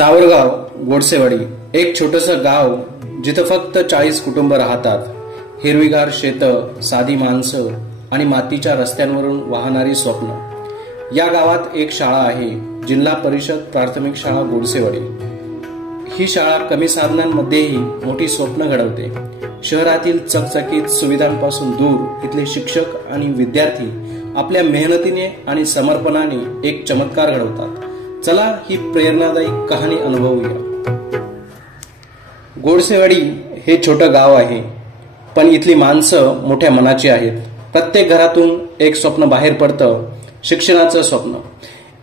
सावरगाव गोडसेवाडी एक छोटंसं गाव जिथं फक्त 40 कुटुंब राहतात. हिरवीगार शेतं, साधी माणसं आणि मातीच्या रस्त्यांवरून वाहणारी स्वप्न. या गावात एक शाळा आहे, जिल्हा परिषद प्राथमिक शाळा गोडसेवाडी. ही शाळा कमी साधनांमध्येही मोठी स्वप्न घडवते. शहरातील चकचकीत सुविधांपासून दूर इथले शिक्षक आणि विद्यार्थी आपल्या मेहनतीने आणि समर्पणाने एक चमत्कार घडवतात. चला ही प्रेरणादायी कहाणी अनुभवूया. गोडसेवाडी हे छोटं गाव आहे, पण इथली माणसं मोठ्या मनाची आहेत. प्रत्येक घरातून एक स्वप्न बाहेर पडतं, शिक्षणाचं स्वप्न.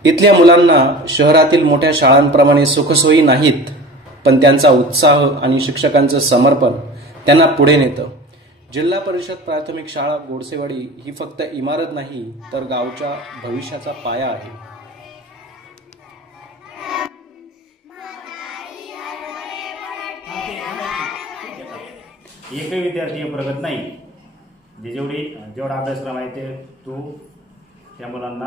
इथल्या मुलांना शहरातील मोठ्या शाळांप्रमाणे सुखसोयी नाहीत, पण त्यांचा उत्साह आणि शिक्षकांचं समर्पण त्यांना पुढे नेतं. जिल्हा परिषद प्राथमिक शाळा गोडसेवाडी ही फक्त इमारत नाही, तर गावच्या भविष्याचा पाया आहे. एकही विद्यार्थी प्रगत नाही. जेवढा अभ्यासक्रम आहे ते तू त्या मुलांना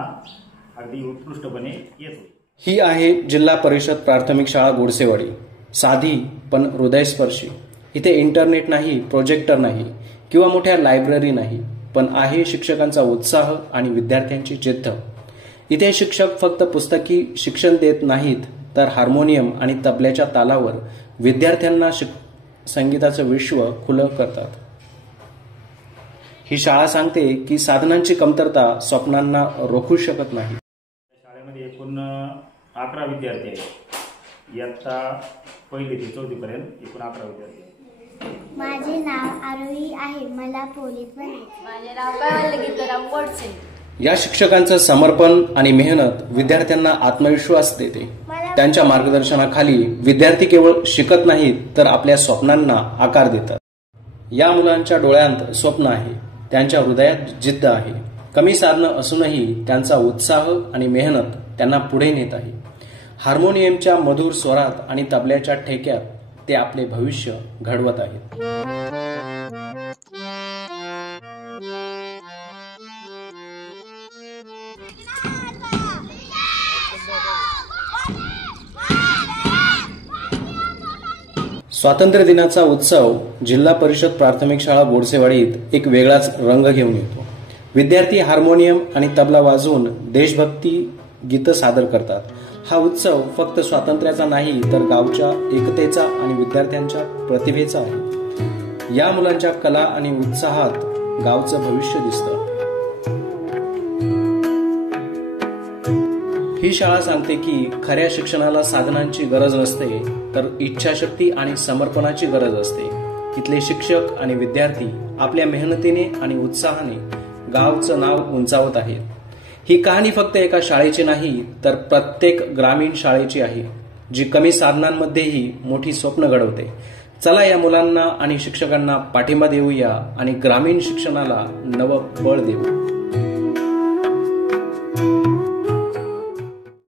अगदी उत्कृष्टपणे येतो. ही आहे जिल्हा परिषद प्राथमिक शाळा गोडसेवाडी. साधी पण हृदयस्पर्शी. इथे इंटरनेट नाही, प्रोजेक्टर नाही किंवा मोठ्या लायब्ररी नाही, पण आहे शिक्षकांचा उत्साह आणि विद्यार्थ्यांची जिद्द. इथे शिक्षक फक्त पुस्तकी शिक्षण देत नाहीत, तर हार्मोनियम आणि तबल्याच्या तालावर विद्यार्थ्यांना संगीताचं विश्व खुलं करतात. ही शाळा सांगते की साधनांची कमतरता स्वप्नांना रोखू शकत नाही. शाळेमध्ये एकूण 11 विद्यार्थी आहेत. इयत्ता 1ली ते 4थी पर्यंत एकूण 11 विद्यार्थी आहेत. माझे नाव आरोही आहे. मला पोलीस बनायचे. माझे नाव काय गीताराम गोडसे. या शिक्षकांचं समर्पण आणि मेहनत विद्यार्थ्यांना आत्मविश्वास देते. त्यांच्या मार्गदर्शनाखाली विद्यार्थी केवळ शिकत नाहीत, तर आपल्या स्वप्नांना आकार देतात. या मुलांच्या डोळ्यांत स्वप्न आहे, त्यांच्या हृदयात जिद्द आहे. कमी साधनं असूनही त्यांचा उत्साह आणि मेहनत त्यांना पुढे नेत आहे. हार्मोनियमच्या मधुर स्वरात आणि तबल्याच्या ठेक्यात ते आपले भविष्य घडवत आहेत. स्वातंत्र्य दिनाचा उत्सव जिल्हा परिषद प्राथमिक शाळा गोडसेवाडीत एक वेगळाच रंग घेऊन येतो. विद्यार्थी हार्मोनियम आणि तबला वाजवून देशभक्ती गीतं सादर करतात. हा उत्सव फक्त स्वातंत्र्याचा नाही, तर गावच्या एकतेचा आणि विद्यार्थ्यांच्या प्रतिभेचा आहे. या मुलांच्या कला आणि उत्साहात गावचं भविष्य दिसतं. ही शाळा सांगते की खऱ्या शिक्षणाला साधनांची गरज नसते, तर इच्छाशक्ती आणि समर्पणाची गरज असते. इथले शिक्षक आणि विद्यार्थी आपल्या मेहनतीने आणि उत्साहाने गावचं नाव उंचावत आहेत. ही कहाणी फक्त एका शाळेची नाही, तर प्रत्येक ग्रामीण शाळेची आहे, जी कमी साधनांमध्येही मोठी स्वप्न घडवते. चला या मुलांना आणि शिक्षकांना पाठिंबा देऊया आणि ग्रामीण शिक्षणाला नवं बळ देऊ.